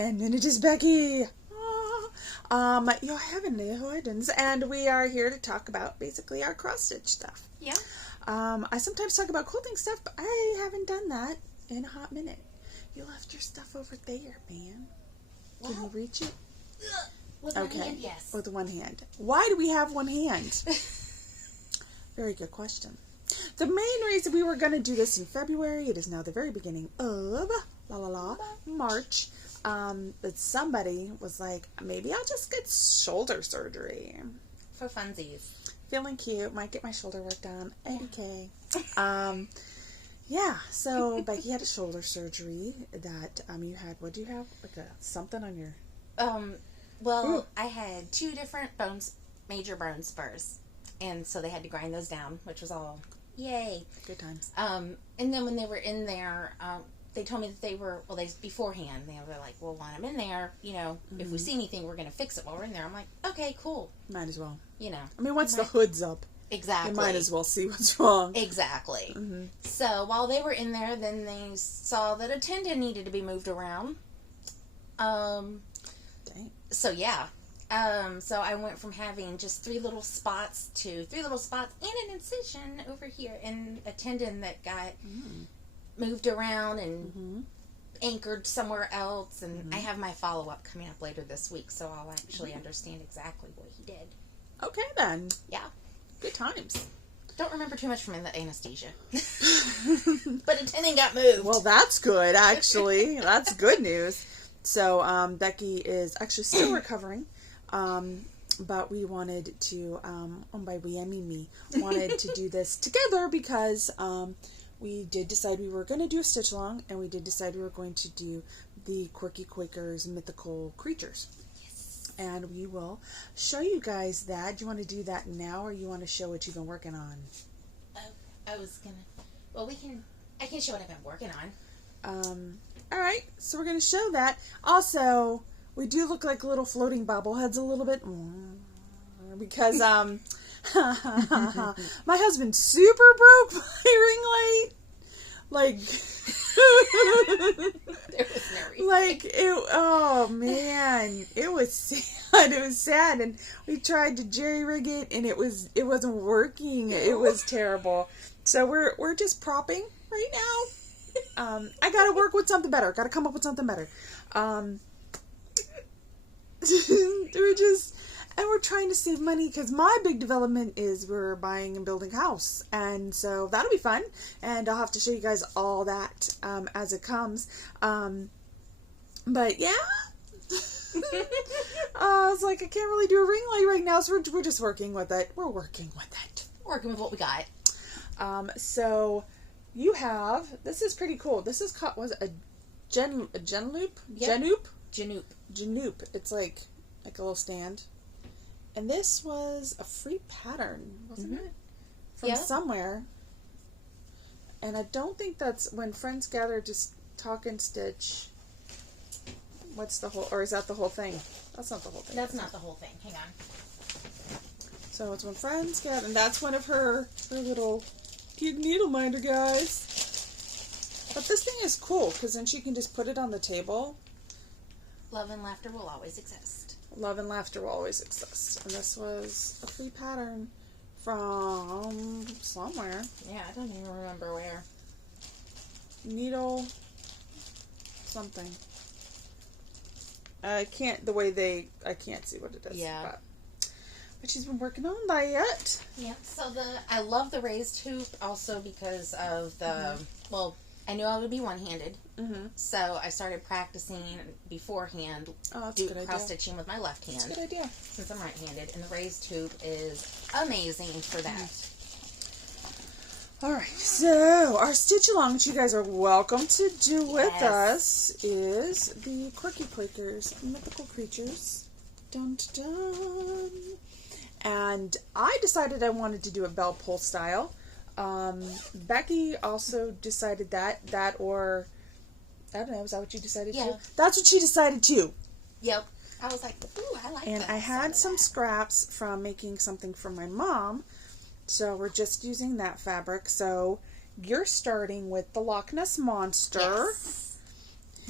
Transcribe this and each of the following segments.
And it is Becky. You're having the Hoydens, and we are here to talk about basically our cross-stitch stuff. Yeah. I sometimes talk about quilting stuff, but I haven't done that in a hot minute. You left your stuff over there, man. Can you reach it? With one hand, yes. With one hand. Why do we have one hand? Very good question. The main reason we were going to do this in February, it is now the very beginning of March, that somebody was like, maybe I'll just get shoulder surgery. For funsies. Feeling cute, might get my shoulder worked on, ADK. Yeah, so Becky had a shoulder surgery that, you had, what do you have? Like something on your... Well, I had 2 different major bone spurs. And so they had to grind those down, which was all, yay. Good times. And then when they were in there, they told me that they were, beforehand, they were like, well, when I'm in there, if we see anything, we're going to fix it while we're in there. I'm like, okay, cool. Might as well. Once the hood's up. Exactly. You might as well see what's wrong. Exactly. Mm-hmm. So while they were in there, then they saw that a tendon needed to be moved around. Dang. So yeah. So I went from having just 3 little spots to 3 little spots and an incision over here and a tendon that got moved around and anchored somewhere else. And I have my follow-up coming up later this week, so I'll actually understand exactly what he did. Okay, then. Yeah. Good times. Don't remember too much from the anesthesia. But a tendon got moved. Well, that's good, actually. That's good news. So, Becky is actually still recovering. But we wanted to, by we I mean me, wanted to do this together because we did decide we were going to do a StitchALong, and we did decide we were going to do the Quirky Quakers Mythical creatures. Yes. And we will show you guys that. Do you want to do that now, or you want to show what you've been working on? I was going to, I can show what I've been working on. Alright, so we're going to show that. Also, we do look like little floating bobbleheads a little bit. Because, my husband super broke my ring light. Like, there was no reason. Like, oh man, it was sad. It was sad. And we tried to jerry-rig it, and it wasn't working. It was terrible. So we're just propping right now. I gotta work with something better. Gotta come up with something better. We're trying to save money because my big development is we're buying and building a house, and so that'll be fun, and I'll have to show you guys all that as it comes. But yeah, I was like, I can't really do a ring light right now, so we're just working with it. We're working with it. Working with what we got. So you have, this is pretty cool. This is called, was a Genoop? Yep. Genoop. It's like a little stand. And this was a free pattern, wasn't it? From somewhere. And I don't think that's when friends gather to talk and stitch. What's the whole, or is that the whole thing? That's not the whole thing. That's not the whole thing. Hang on. So it's when friends gather, and that's one of her little cute needle minder guys. But this thing is cool, because then she can just put it on the table. Love and laughter will always exist. Love and laughter will always exist. And this was a free pattern from somewhere. Yeah, I don't even remember where. Needle something. I can't see what it is. Yeah. But she's been working on that. Yeah. So I love the raised hoop also because of the, I knew I would be one-handed. Mm-hmm. So I started practicing beforehand cross-stitching with my left hand. That's a good idea. Since I'm right-handed. And the raised hoop is amazing for that. Mm-hmm. Alright, so our StitchALong that you guys are welcome to do with us is the Quirky Quakers Mythical Creatures. Dun, dun, dun. And I decided I wanted to do a bell pull style. Becky also decided that or I don't know, is that what you decided too? That's what she decided too. Yep. I was like, ooh, I like that. And I had some scraps from making something for my mom, so we're just using that fabric. So you're starting with the Loch Ness Monster. Yes.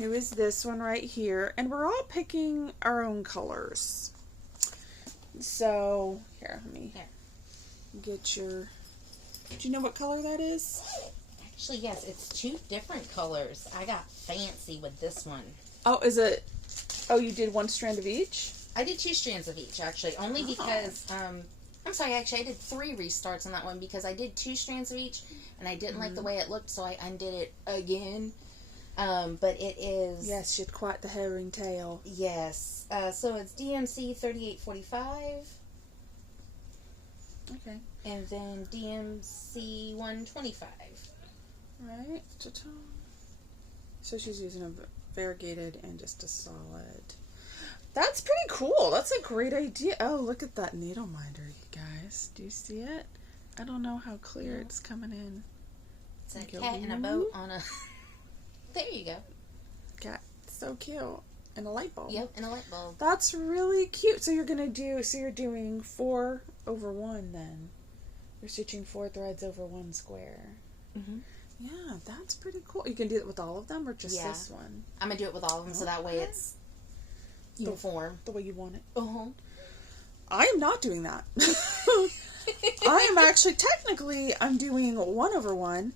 who is this one right here. And we're all picking our own colors. So, here, let me get your... Do you know what color that is? Actually, yes, it's 2 different colors. I got fancy with this one. Oh, is it... Oh, you did 1 strand of each? I did 2 strands of each, actually. Only because... I'm sorry, actually, I did 3 restarts on that one because I did 2 strands of each, and I didn't like the way it looked, so I undid it again. But it is... Yes, she had quite the herring tail. Yes. So it's DMC 3845. Okay. And then DMC 125. Right. So she's using a variegated and just a solid. That's pretty cool. That's a great idea. Oh, look at that needle minder, you guys. Do you see it? I don't know how clear it's coming in. It's a cat in a boat on a... There you go. Cat. So cute. And a light bulb. Yep, and a light bulb. That's really cute. So you're doing 4 over 1 then. You're stitching 4 threads over 1 square. Mm-hmm. Yeah, that's pretty cool. You can do it with all of them or just this one? I'm going to do it with all of them so that way it's uniform. The way you want it. Uh-huh. I am not doing that. I am actually, technically, I'm doing 1 over 1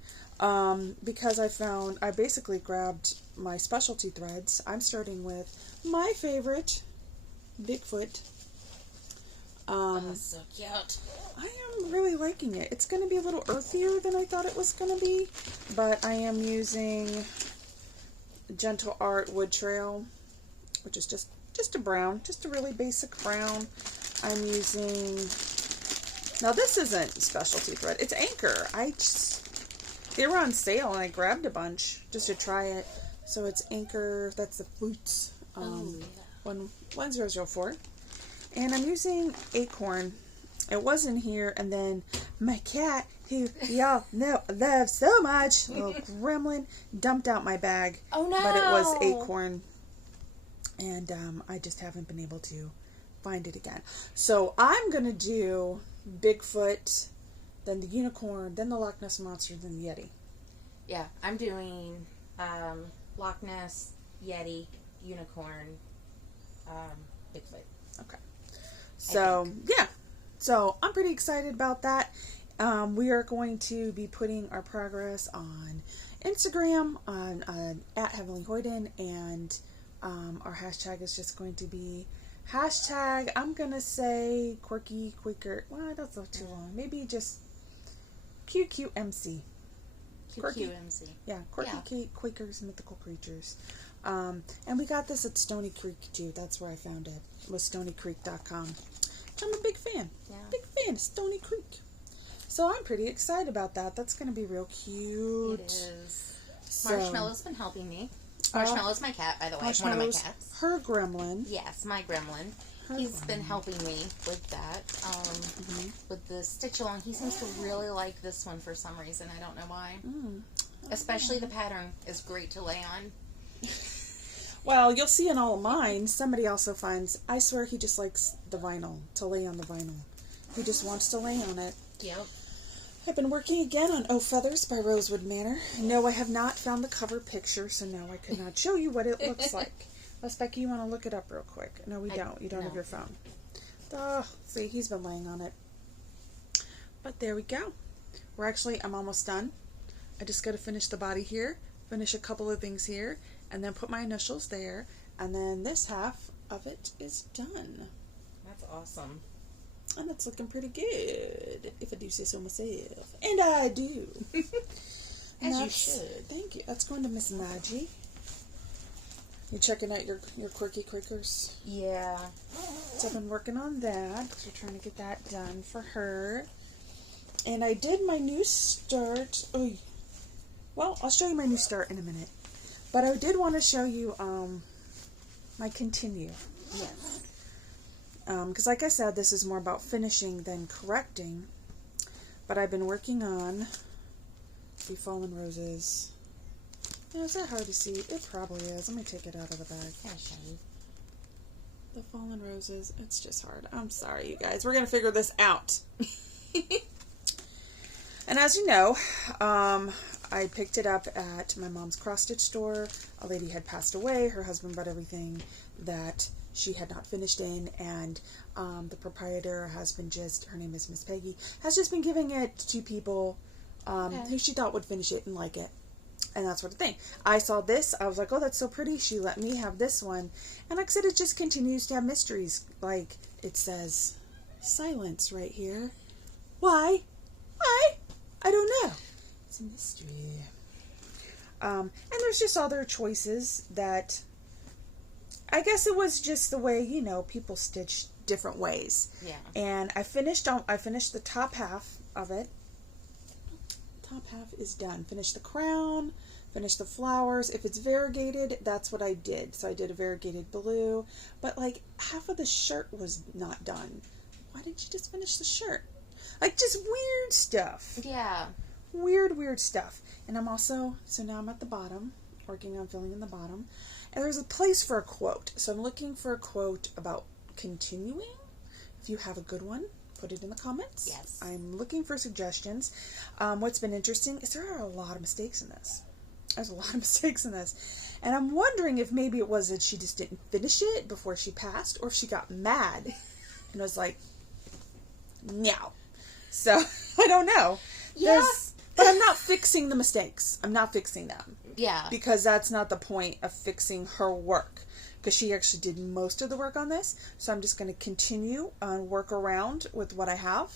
because I basically grabbed my specialty threads. I'm starting with my favorite, Bigfoot. So cute. I am really liking it. It's going to be a little earthier than I thought it was going to be, but I am using Gentle Art Wood Trail, which is just a brown, just a really basic brown. I'm using, now this isn't specialty thread, it's Anchor. They were on sale and I grabbed a bunch just to try it. So it's Anchor, that's the Flutes, 1004. And I'm using Acorn. It was in here, and then my cat, who y'all know I love so much, little gremlin, dumped out my bag. Oh no! But it was Acorn, and I just haven't been able to find it again. So I'm gonna do Bigfoot, then the Unicorn, then the Loch Ness Monster, then the Yeti. Yeah, I'm doing Loch Ness, Yeti, Unicorn, Bigfoot. Okay. So, yeah. So, I'm pretty excited about that. We are going to be putting our progress on Instagram, on at Heavenly Hoyden, and our hashtag is just going to be hashtag, I'm going to say Quirky, Quaker. Well, that's not too long. Maybe just QQMC. QQMC. Yeah, Quirky Quakers, Mythical Creatures. And we got this at Stony Creek, too. That's where I found it. It was stonycreek.com. I'm a big fan. Yeah. Big fan of Stony Creek. So I'm pretty excited about that. That's going to be real cute. It is. Marshmallow's been helping me. Marshmallow's my cat, by the way. One of my cats. Her gremlin. Yes, my gremlin. He's been helping me with that. With the StitchALong. He seems to really like this one for some reason. I don't know why. Especially the pattern is great to lay on. Well, you'll see in all of mine, somebody also finds, I swear he just likes the vinyl, to lay on the vinyl. He just wants to lay on it. Yep. I've been working again on Oh Feathers by Rosewood Manor. No, I have not found the cover picture, so no, I could not show you what it looks like. Unless, Becky, you want to look it up real quick. No, we don't. You don't have your phone. Oh, see, he's been laying on it. But there we go. I'm almost done. I just got to finish the body here, finish a couple of things here, and then put my initials there, and then this half of it is done. That's awesome. And it's looking pretty good, if I do say so myself. And I do. As you should. Thank you. That's going to Miss Maggie. You checking out your Quirky Quakers? Yeah. So I've been working on that, because we're trying to get that done for her. And I did my new start. Oh, well, I'll show you my new start in a minute. But I did want to show you my continue. Yes. Because like I said, this is more about finishing than correcting. But I've been working on the Fallen Roses. Is that hard to see? It probably is. Let me take it out of the bag. The Fallen Roses. It's just hard. I'm sorry, you guys. We're going to figure this out. And as you know, I picked it up at my mom's cross-stitch store. A lady had passed away. Her husband bought everything that she had not finished in, and the proprietor has been her name is Miss Peggy, has just been giving it to people who she thought would finish it and like it, and that sort of thing. I saw this. I was like, oh, that's so pretty. She let me have this one. And like I said, it just continues to have mysteries. Like, it says silence right here. Why? I don't know. It's a mystery. And there's just other choices that, I guess it was just the way, people stitch different ways. Yeah. And I finished the top half of it. Top half is done. Finished the crown, finished the flowers. If it's variegated, that's what I did. So I did a variegated blue, but like half of the shirt was not done. Why didn't you just finish the shirt? Like, just weird stuff. Yeah. Weird stuff. And I'm also, so now I'm at the bottom, working on filling in the bottom. And there's a place for a quote. So I'm looking for a quote about continuing. If you have a good one, put it in the comments. Yes. I'm looking for suggestions. What's been interesting is there are a lot of mistakes in this. There's a lot of mistakes in this. And I'm wondering if maybe it was that she just didn't finish it before she passed, or if she got mad and was like, no. So, I don't know. Yeah. But I'm not fixing the mistakes. I'm not fixing them. Yeah. Because that's not the point of fixing her work. Because she actually did most of the work on this. So I'm just going to continue and work around with what I have.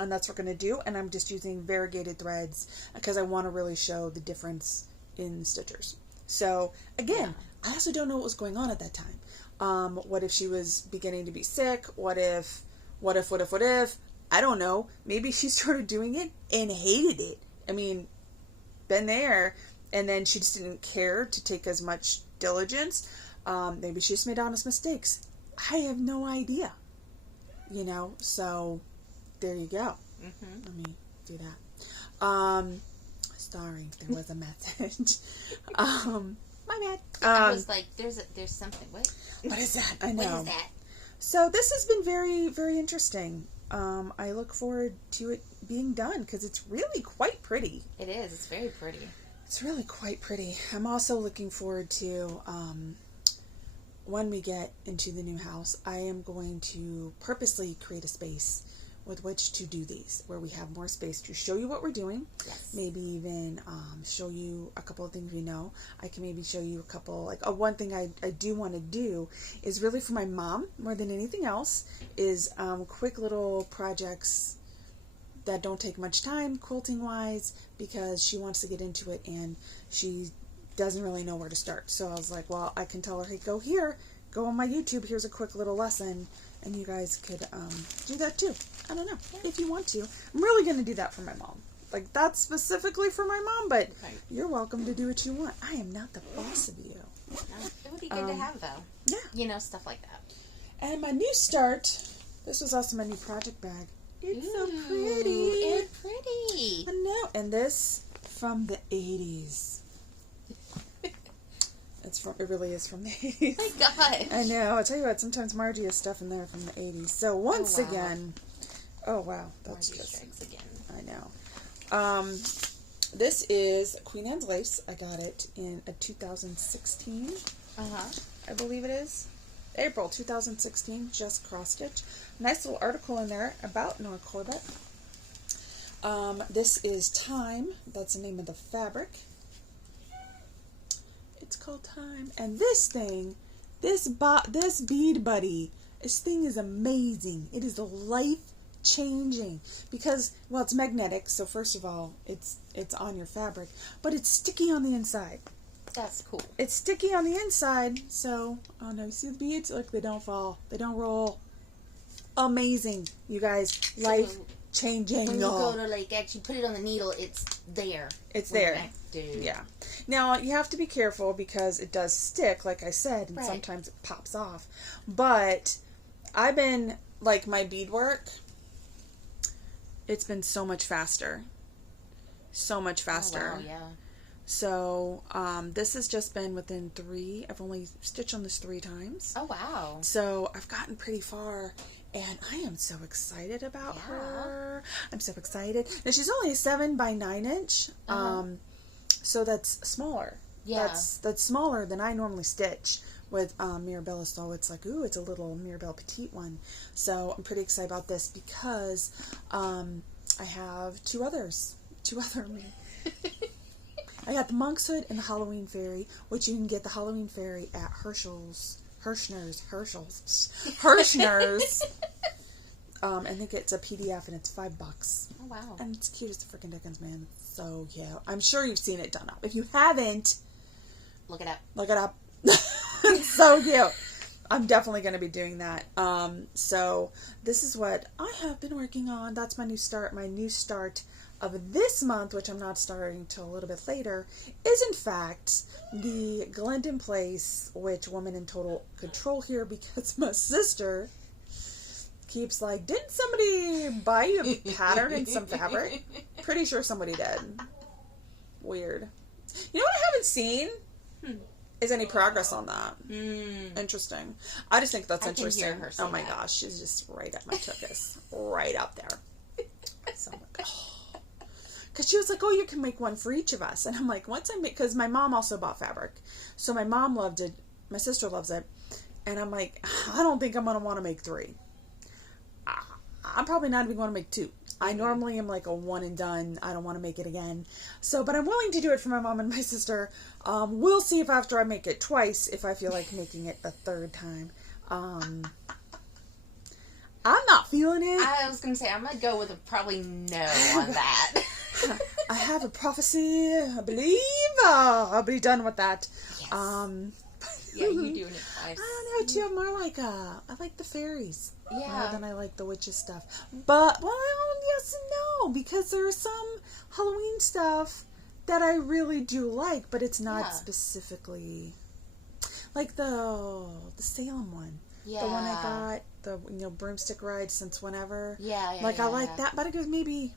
And that's what we're going to do. And I'm just using variegated threads because I want to really show the difference in the stitchers. So, again, I also don't know what was going on at that time. What if she was beginning to be sick? What if? I don't know. Maybe she started doing it and hated it. I mean, been there. And then she just didn't care to take as much diligence. Maybe she just made honest mistakes. I have no idea. So there you go. Mm-hmm. Let me do that. Sorry, there was a message. My bad. I was like, there's something. What is that? I know. What is that? So this has been very, very interesting. I look forward to it being done because it's really quite pretty. It is. It's very pretty. It's really quite pretty. I'm also looking forward to when we get into the new house, I am going to purposely create a space with which to do these, where we have more space to show you what we're doing. Yes. Maybe even show you a couple of things we know. I can maybe show you a couple, one thing I do want to do is really for my mom, more than anything else, is quick little projects that don't take much time, quilting wise, because she wants to get into it and she doesn't really know where to start. So I was like, well, I can tell her, hey, go here, go on my YouTube, here's a quick little lesson, and you guys could do that too. I don't know, if you want to. I'm really going to do that for my mom. Like, that's specifically for my mom, but you're welcome to do what you want. I am not the boss of you. No, it would be good to have, though. Yeah. Stuff like that. And my new start, this was also my new project bag. It's so pretty. It's pretty. I know. And this from the 80s. It really is from the 80s. Oh my gosh. I know. I'll tell you what, sometimes Margie has stuff in there from the 80s. So once again, oh wow, that's Margie just strikes again. I know. This is Queen Anne's lace. I got it in a 2016. I believe it is. April 2016, just cross stitch. Nice little article in there about Nora Corbett. This is Time. That's the name of the fabric. It's called Time. And this thing, this Bead Buddy, this thing is amazing. It is life-changing because, well, it's magnetic. So first of all, it's on your fabric, but it's sticky on the inside. That's cool. It's sticky on the inside, so, oh no, you see the beads? Look, they don't fall. They don't roll. Amazing, you guys. Life-changing. When you go to, actually put it on the needle, it's there. It's there. Yeah. Now, you have to be careful because it does stick, like I said, and sometimes it pops off. But I've been, my beadwork, it's been so much faster. So much faster. Oh, wow, yeah. So, this has just been within 3. I've only stitched on this 3 times. Oh, wow. So, I've gotten pretty far, and I am so excited about her. I'm so excited. Now, she's only a 7 by 9 inch. So that's smaller. Yeah. That's smaller than I normally stitch with Mirabilia. So it's like, ooh, it's a little Mirabilia Petite one. So I'm pretty excited about this because I have two other I got the Monk's Hood and the Halloween Fairy, which you can get the Halloween Fairy at Hirschner's. I think it's a PDF and it's $5. Oh, wow. And it's cute as the freaking Dickens, man. It's so cute. I'm sure you've seen it done up. If you haven't, look it up. Look it up. It's so cute. I'm definitely going to be doing that. So this is what I have been working on. That's my new start. My new start of this month, which I'm not starting till a little bit later, is in fact the Glendon Place, which Woman in Total Control here, because my sister keeps like, didn't somebody buy you a pattern and some fabric? Pretty sure somebody did. Weird. You know what I haven't seen? Is any progress on that. Interesting. I just think that's interesting. Can hear her say my that. gosh, she's just right at my tuchus. Right up there. So I'm like, oh. Because she was like, oh, you can make one for each of us. And I'm like, once I make, because my mom also bought fabric. So my mom loved it. My sister loves it. And I'm like, I don't think I'm going to want to make 3. I'm probably not even going to make 2. I normally am like a one and done. I don't want to make it again. So, but I'm willing to do it for my mom and my sister. We'll see if after I make it twice, if I feel like making it a 3rd time. I'm not feeling it. I was going to say, I'm going to go with a probably no on that. I have a prophecy. I believe I'll be done with that. Yes. Yeah, you doing it twice. I don't know, too. I'm more like, I like the fairies. Yeah. More than I like the witches stuff. But, well, yes and no. Because there's some Halloween stuff that I really do like, but it's not specifically like the Salem one. Yeah. The one I got, the broomstick ride since whenever. Yeah, Like, I like that, but it goes maybe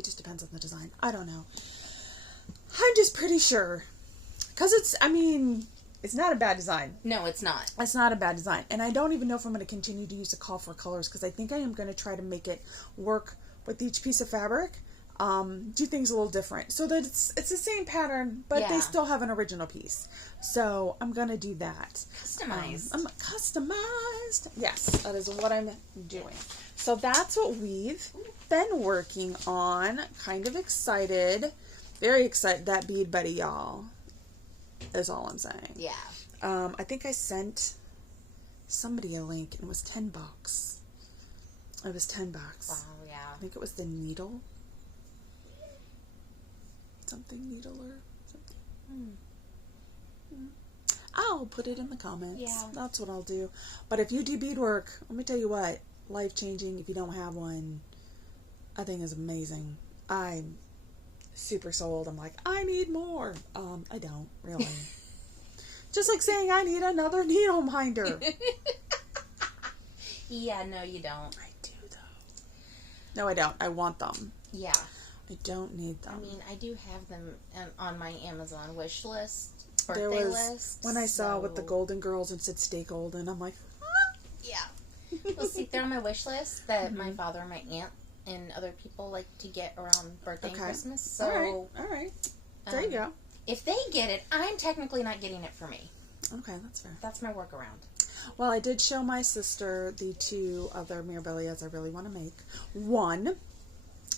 it just depends on the design. I don't know. I'm just pretty sure. Because it's not a bad design. No, it's not. It's not a bad design. And I don't even know if I'm going to continue to use the call for colors, because I think I am going to try to make it work with each piece of fabric. Do things a little different. So that it's the same pattern, but they still have an original piece. So I'm going to do that. Customized. I'm customized. Yes, that is what I'm doing. So that's what we've been working on. Kind of excited. Very excited. That Bead Buddy, y'all, is all I'm saying. Yeah. I think I sent somebody a link and it was $10. It was $10. Wow, yeah. I think it was the needle. Something needle or something. I'll put it in the comments. Yeah. That's what I'll do. But if you do beadwork, let me tell you what, life-changing. If you don't have one, I think is amazing. I'm super sold. I'm like, I need more. I don't, really. Just like saying I need another needle minder. Yeah, no, you don't. I do, though. No, I don't. I want them. Yeah. I don't need them. I mean, I do have them on my Amazon wish list, there birthday was, list. when I saw with the Golden Girls and said stay golden, I'm like, yeah. Well, see, they're on my wish list that my father and my aunt and other people like to get around birthday and Christmas. So, all right. There you go. If they get it, I'm technically not getting it for me. Okay, that's fair. That's my workaround. Well, I did show my sister the 2 other Mirabilias I really want to make. One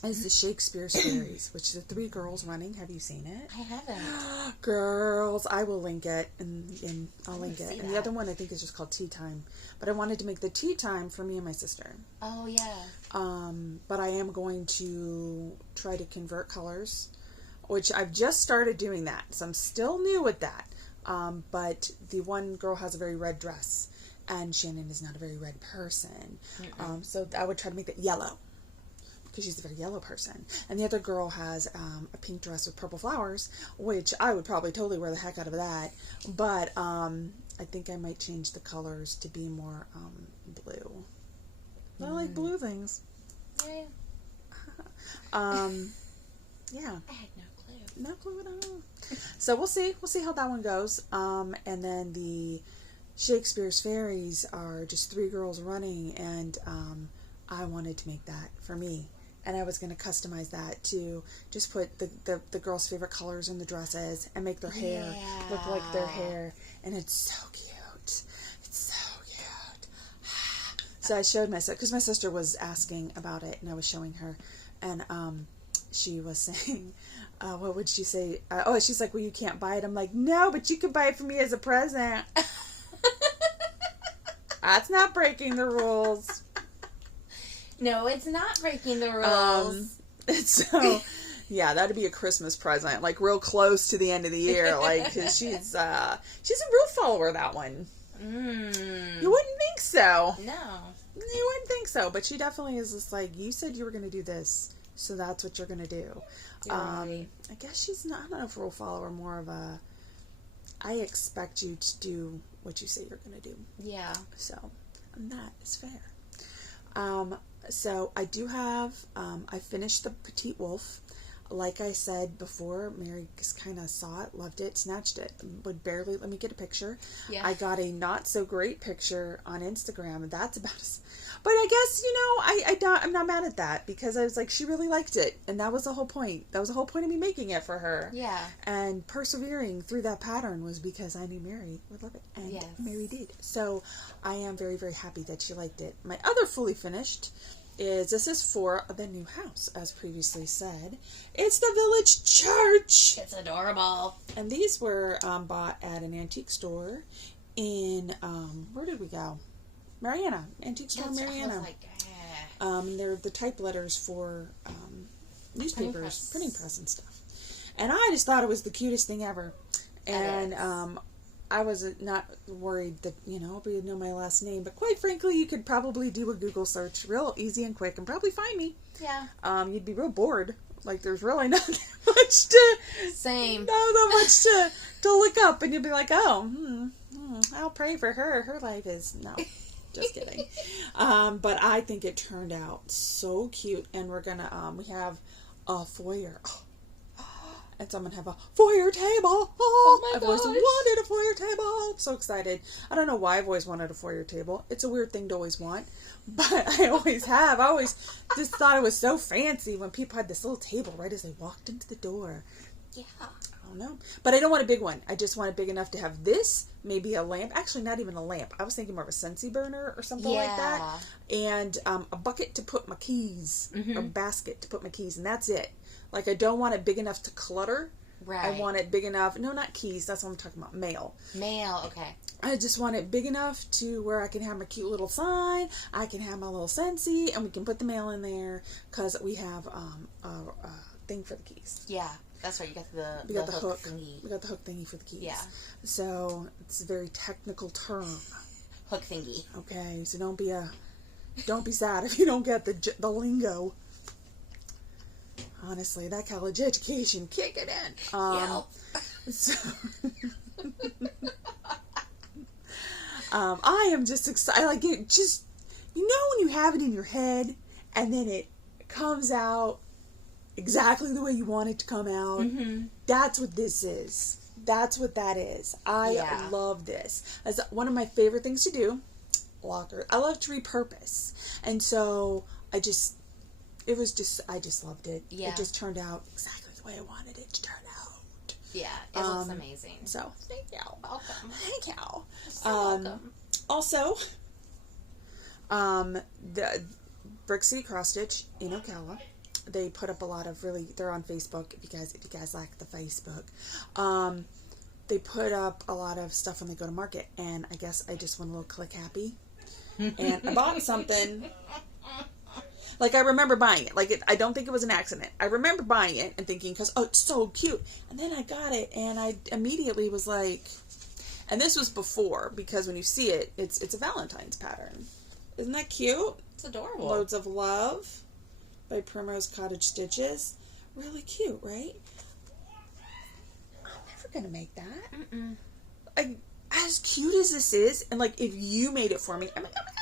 is the Shakespeare's Fairies, which is the 3 girls running. Have you seen it? I haven't. Girls, I will link it, and I'll link it. And the that. other one I think is just called Tea Time. But I wanted to make the Tea Time for me and my sister. Oh, yeah. But I am going to try to convert colors, which I've just started doing that. So I'm still new with that. But the one girl has a very red dress, and Shannon is not a very red person. So I would try to make that yellow, because she's a very yellow person. And the other girl has a pink dress with purple flowers, which I would probably totally wear the heck out of that. But I think I might change the colors to be more blue. I like blue things. Yeah. Yeah. I had no clue. No clue at all. So we'll see. We'll see how that one goes. And then the Shakespeare's Fairies are just 3 girls running, and I wanted to make that for me And I was going to customize that to just put the girls' favorite colors in the dresses and make their hair look like their hair. And it's so cute. It's so cute. So I showed my sister, because my sister was asking about it, and I was showing her. And she was saying, what would she say? She's like, well, you can't buy it. I'm like, no, but you could buy it for me as a present. That's not breaking the rules. No, it's not breaking the rules. So, yeah, that'd be a Christmas present, like real close to the end of the year, like, because she's a real follower, that one. You wouldn't think so. No. You wouldn't think so, but she definitely is just like, you said you were going to do this, so that's what you're going to do. Right. I guess she's not a rule follower, more of a, I expect you to do what you say you're going to do. Yeah. So, and that is fair. So I do have, I finished the Petite Wolf. Like I said before, Mary just kind of saw it, loved it, snatched it, would barely let me get a picture. Yeah. I got a not so great picture on Instagram, and that's about as, but I guess, you know, I'm not mad at that, because I was like, she really liked it, and that was the whole point. That was the whole point of me making it for her. Yeah. And persevering through that pattern was because I knew Mary would love it, and yes. Mary did. So I am very, very happy that she liked it. My other fully finished this is for the new house, as previously said. It's the village church. It's adorable. And these were bought at an antique store in, where did we go? Mariana. Antique store in Mariana. I was like, they're the type letters for newspapers, printing press and stuff. And I just thought it was the cutest thing ever. And I was not worried that, you know, nobody would know my last name. But quite frankly, you could probably do a Google search real easy and quick and probably find me. Yeah. You'd be real bored. Like, there's really not that much to... Same. Not that much to look up. And you'll be like, oh, I'll pray for her. Her life is... No. Just kidding. But I think it turned out so cute. And we're gonna... we have a foyer. And so I'm going to have a foyer table. Oh I've always wanted a foyer table. I'm so excited. I don't know why I've always wanted a foyer table. It's a weird thing to always want. But I always have. I always just thought it was so fancy when people had this little table right as they walked into the door. Yeah. I don't know. But I don't want a big one. I just want it big enough to have this, maybe a lamp. Actually, not even a lamp. I was thinking more of a Scentsy burner or something like that. And a bucket to put my keys. Or basket to put my keys. And that's it. Like, I don't want it big enough to clutter. Right. I want it big enough. No, not keys. That's what I'm talking about. Mail. Mail, okay. I just want it big enough to where I can have my cute little sign. I can have my little Scentsy. And we can put the mail in there. Because we have a thing for the keys. Yeah. That's right. You got the hook thingy. We got the hook thingy for the keys. Yeah. So, it's a very technical term. Hook thingy. Okay. So, don't be sad if you don't get the lingo. Honestly, that college education, kick it in. So, I am just excited. Like, it just, you know, when you have it in your head and then it comes out exactly the way you want it to come out. That's what this is. That's what that is. I love this. That's one of my favorite things to do. Locker. I love to repurpose. And so, I just loved it. Yeah. It just turned out exactly the way I wanted it to turn out. Yeah, it looks amazing. So, thank you. Welcome. Thank you. So welcome. Also, the Brick City Cross Stitch in Ocala, they put up a lot of they're on Facebook if you guys like the Facebook. They put up a lot of stuff when they go to market, and I guess I just went a little click happy. And I bought something. Like, I remember buying it. Like, I don't think it was an accident. I remember buying it and thinking, because, it's so cute. And then I got it, and I immediately was like, and this was before, because when you see it, it's a Valentine's pattern. Isn't that cute? It's adorable. Loads of Love by Primrose Cottage Stitches. Really cute, right? I'm never going to make that. As cute as this is, and, like, if you made it for me, I'm like, oh my God.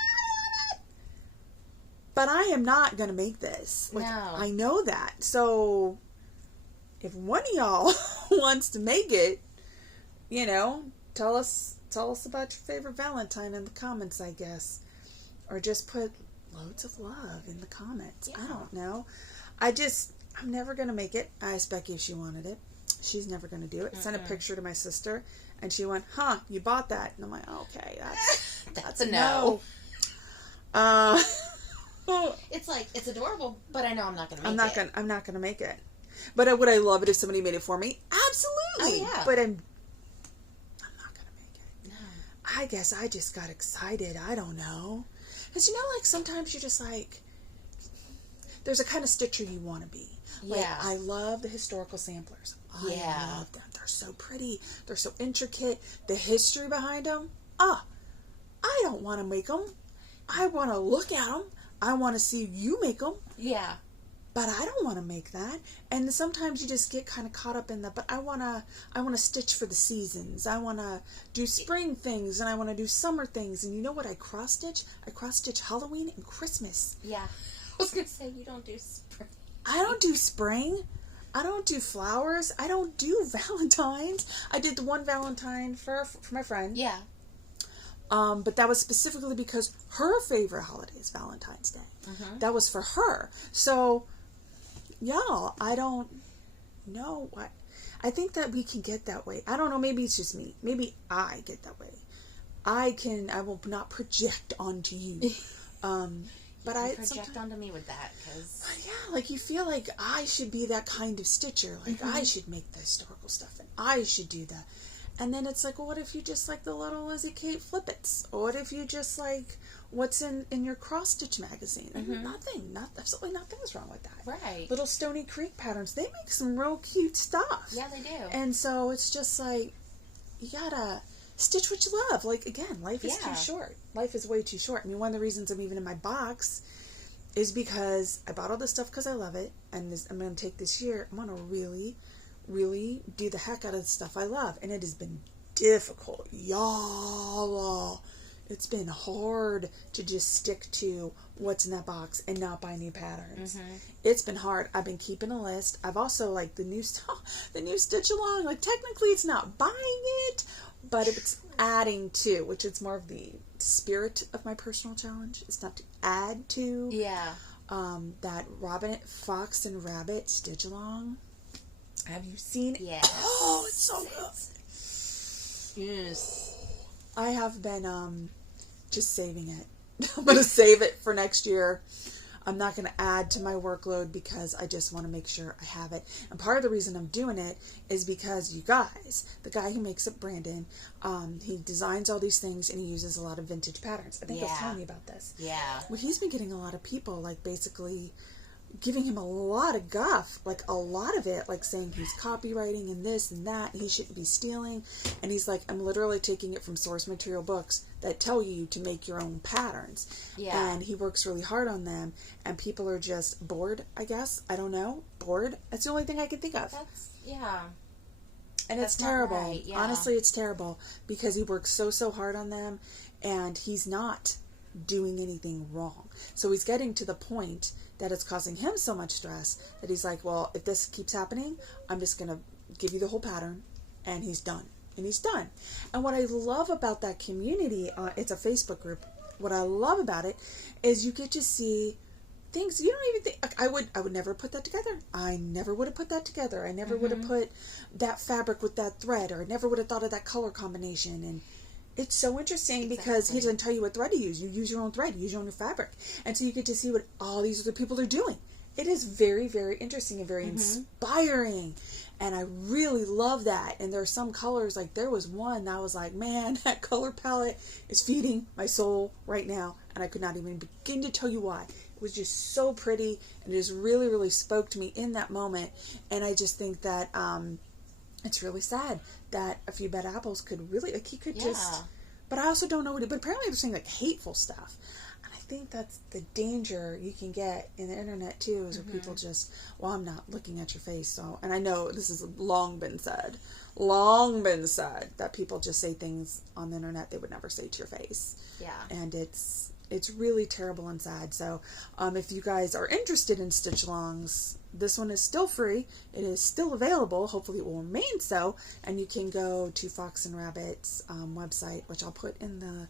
But I am not going to make this. Like, no. I know that. So, if one of y'all wants to make it, you know, tell us about your favorite Valentine in the comments, I guess. Or just put loads of love in the comments. Yeah. I don't know. I'm never going to make it. I asked Becky if she wanted it. She's never going to do it. Sent a picture to my sister, and she went, "Huh, you bought that?" And I'm like, "Okay, that's a no." It's like, it's adorable, but I know I'm not going to make it. I'm not going to make it. But would I love it if somebody made it for me? Absolutely. Oh, yeah. But I'm not going to make it. No. I guess I just got excited. I don't know. Because, like, sometimes you're just like, there's a kind of stitcher you want to be. Like, Yeah. I love the historical samplers. I love them. They're so pretty. They're so intricate. The history behind them. I don't want to make them. I want to look at them. I want to see you make them. Yeah. But I don't want to make that. And sometimes you just get kind of caught up in that. But I want to stitch for the seasons. I want to do spring things, and I want to do summer things. And you know what I cross stitch? I cross stitch Halloween and Christmas. Yeah. I was going to say, you don't do spring. I don't do spring. I don't do flowers. I don't do Valentine's. I did the one Valentine for my friend. Yeah. But that was specifically because her favorite holiday is Valentine's Day. Mm-hmm. That was for her. So, y'all, I don't know what. I think that we can get that way. I don't know. Maybe it's just me. Maybe I get that way. I will not project onto you. But I project onto me with that, because yeah, like you feel like I should be that kind of stitcher. Like I should make the historical stuff, and I should do that. And then it's like, well, what if you just like the little Lizzie Kate Flippets? Or what if you just like what's in your cross stitch magazine? And absolutely nothing is wrong with that. Right. Little Stony Creek patterns, they make some real cute stuff. Yeah, they do. And so it's just like, you gotta stitch what you love. Like, again, life is too short. Life is way too short. I mean, one of the reasons I'm even in my box is because I bought all this stuff because I love it. And I'm going to take this year, I'm going to really, really do the heck out of the stuff I love. And it has been difficult. Y'all. It's been hard to just stick to what's in that box and not buy new patterns. It's been hard. I've been keeping a list. I've also, like, the new StitchALong. Like, technically it's not buying it, but it's adding to, which is more of the spirit of my personal challenge. It's not to add to. Yeah. That Fox and Rabbit StitchALong. Have you seen it? Yes. Oh, it's so good. Yes. I have been just saving it. I'm going to save it for next year. I'm not going to add to my workload because I just want to make sure I have it. And part of the reason I'm doing it is because you guys, the guy who makes it, Brandon, he designs all these things and he uses a lot of vintage patterns. I think I was telling you about this. Yeah. Well, he's been getting a lot of people, like, basically giving him a lot of guff, like a lot of it, like saying he's copywriting and this and that, and he shouldn't be stealing. And he's like, I'm literally taking it from source material books that tell you to make your own patterns. Yeah. And he works really hard on them, and people are just bored, I guess. I don't know. Bored. That's the only thing I can think of. And it's terrible. Right. Yeah. Honestly, it's terrible because he works so hard on them, and he's not doing anything wrong. So he's getting to the point that it's causing him so much stress that he's like, well, if this keeps happening, I'm just going to give you the whole pattern. And he's done. And he's done. And what I love about that community, it's a Facebook group. What I love about it is you get to see things you don't even think. Like, I would never put that together. I never would have put that together. I never would have put that fabric with that thread, or I never would have thought of that color combination. And it's so interesting because he doesn't tell you what thread to use. You use your own thread. You use your own fabric. And so you get to see what all these other people are doing. It is very, very interesting and very inspiring. And I really love that. And there are some colors, like there was one that I was like, man, that color palette is feeding my soul right now. And I could not even begin to tell you why. It was just so pretty. And it just really, really spoke to me in that moment. And I just think that it's really sad that a few bad apples could really, like, he could just, but I also don't know but apparently they're saying like hateful stuff. And I think that's the danger you can get in the internet too, is where people just, well, I'm not looking at your face. So, and I know this has long been said that people just say things on the internet they would never say to your face. Yeah. And it's really terrible and sad. So if you guys are interested in StitchALongs, this one is still free. It is still available. Hopefully it will remain so. And you can go to Fox and Rabbit's website, which I'll put in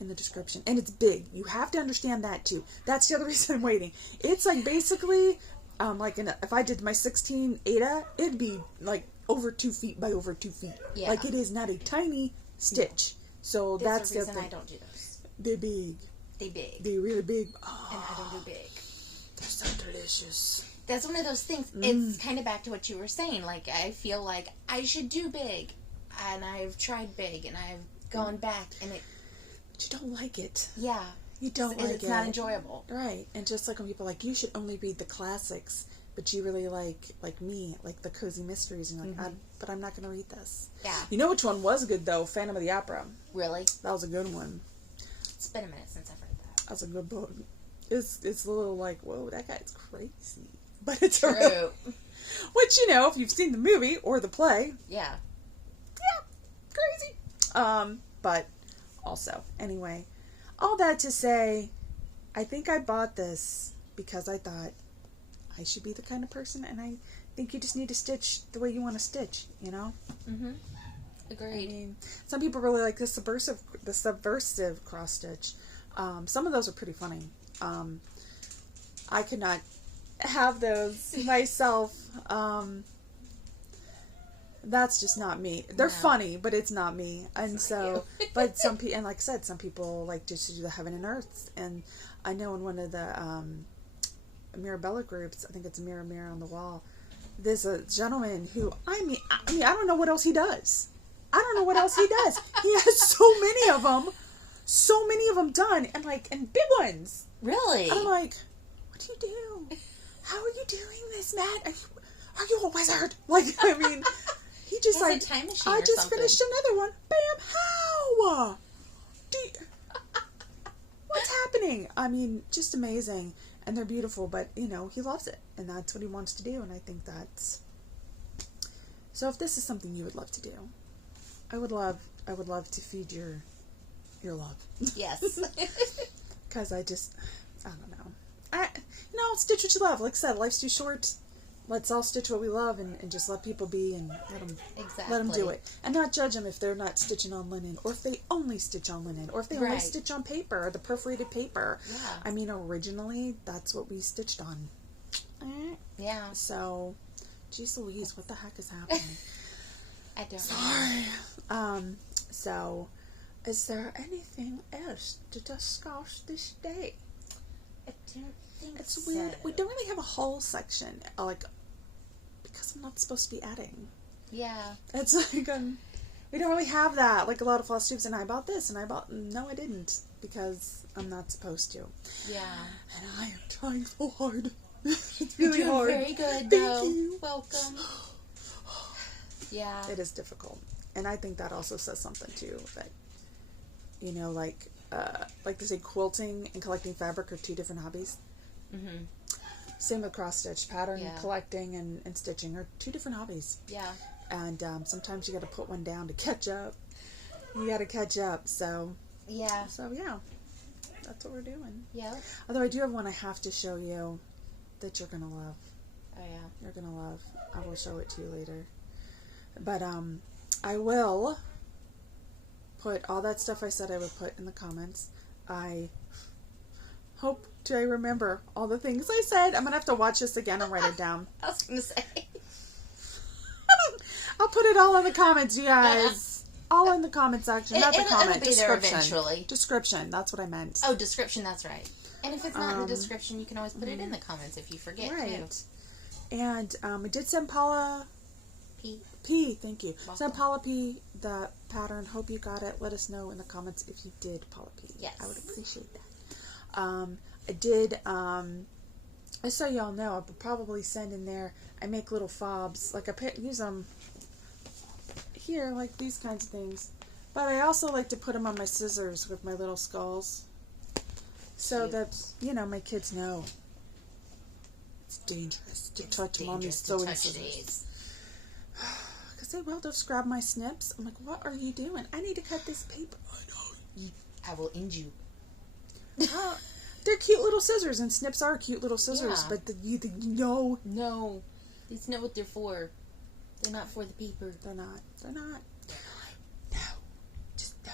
in the description. And it's big. You have to understand that too. That's the other reason I'm waiting. It's like basically, if I did my 16 Ada, it'd be like over 2 feet by over 2 feet. Yeah. Like it is not a tiny stitch. So that's the the reason thing. I don't do those. They're big. They big. They're really big. Oh, and I don't do big. They're so delicious. That's one of those things. It's kind of back to what you were saying. Like, I feel like I should do big. And I've tried big. And I've gone back. And it... But you don't like it. Yeah. You don't like it. It's not enjoyable. Right. And just like when people are like, you should only read the classics. But you really like me, like the cozy mysteries. And you're like, but I'm not going to read this. Yeah. You know which one was good, though? Phantom of the Opera. Really? That was a good one. It's been a minute since I've read that. That's a good book. It's a little like, whoa, that guy's crazy. But it's true. Which, if you've seen the movie or the play. Yeah. Yeah, crazy. But also, anyway, all that to say, I think I bought this because I thought I should be the kind of person, and I think you just need to stitch the way you want to stitch, Mm-hmm. Agreed. I mean, some people really like the subversive cross stitch. Some of those are pretty funny. I could not have those myself. That's just not me. They're funny, but it's not me. And so, but and like I said, some people like just to do the heaven and earth. And I know in one of the Mirabilia groups, I think it's Mirror on the Wall, there's a gentleman who, I mean, I don't know what else he does. I don't know what else he does. He has so many of them done, and big ones. Really? I'm like, what do you do? How are you doing this, Matt? Are you a wizard? He just a time machine I or just something. finished another one. Bam! How? What's happening? I mean, just amazing, and they're beautiful. But he loves it, and that's what he wants to do. And I think that's. So, if this is something you would love to do, I would love to feed your love. Yes. Because I don't know. Stitch what you love. Like I said, life's too short. Let's all stitch what we love and just let people be and let them do it. And not judge them if they're not stitching on linen, or if they only stitch on linen, or if they only stitch on paper, or the perforated paper. Yeah. I mean, originally, that's what we stitched on. Yeah. So, geez Louise, what the heck is happening? I don't know. Sorry. So, is there anything else to discuss this day? I don't think It's weird. We don't really have a whole section, because I'm not supposed to be adding. Yeah. It's like, we don't really have that. Like a lot of Flosstubes, and I bought this, no, I didn't, because I'm not supposed to. Yeah. And I am trying so hard. It's really You're hard. Very good, Thank though. you. Welcome. Yeah. It is difficult. And I think that also says something, too, that, like they say, quilting and collecting fabric are two different hobbies. Mm-hmm. Same with cross stitch. Pattern collecting and stitching are two different hobbies. Yeah. And sometimes you got to put one down to catch up. You got to catch up. So yeah. So yeah, that's what we're doing. Yeah. Although I do have one I have to show you that you're gonna love. Oh yeah. You're gonna love. I will show it to you later. But I will put all that stuff I said I would put in the comments. I hope I remember all the things I said. I'm gonna have to watch this again and write it down. I was gonna say. I'll put it all in the comments, you guys. All in the comment section. Not the comment. It'll be there eventually. Description. That's what I meant. Oh, description. That's right. And if it's not in the description, you can always put it in the comments if you forget. Right. Too. And I did send Paula P. Thank you. Welcome. Send Paula P. the pattern. Hope you got it. Let us know in the comments if you did, Paula P. Yes. I would appreciate that. I did. Just so y'all know, I would probably send in there. I make little fobs. Like I use them here, like these kinds of things. But I also like to put them on my scissors with my little skulls, so that my kids know it's dangerous to touch mommy's sewing scissors. Because they will just grab my snips. I'm like, what are you doing? I need to cut this paper. I know. I will end you. They're cute little scissors, and snips are cute little scissors. Yeah. But no, These know what they're for. They're not for the paper. they're not. No, just no.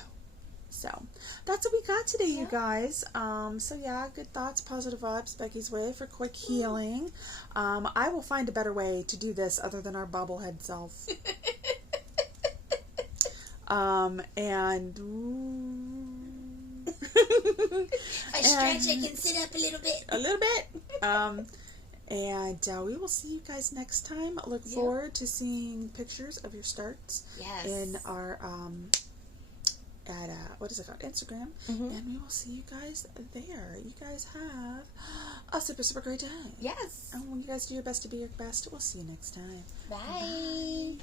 So that's what we got today, you guys. So yeah, good thoughts, positive vibes, Becky's way for quick healing. I will find a better way to do this other than our bobblehead self. And I stretch, I can sit up a little bit. A little bit. And we will see you guys next time. Look forward to seeing pictures of your starts in our at what is it called, Instagram, and we will see you guys there. You guys have a super great day. Yes. And when you guys do your best to be your best, we'll see you next time. Bye. Bye.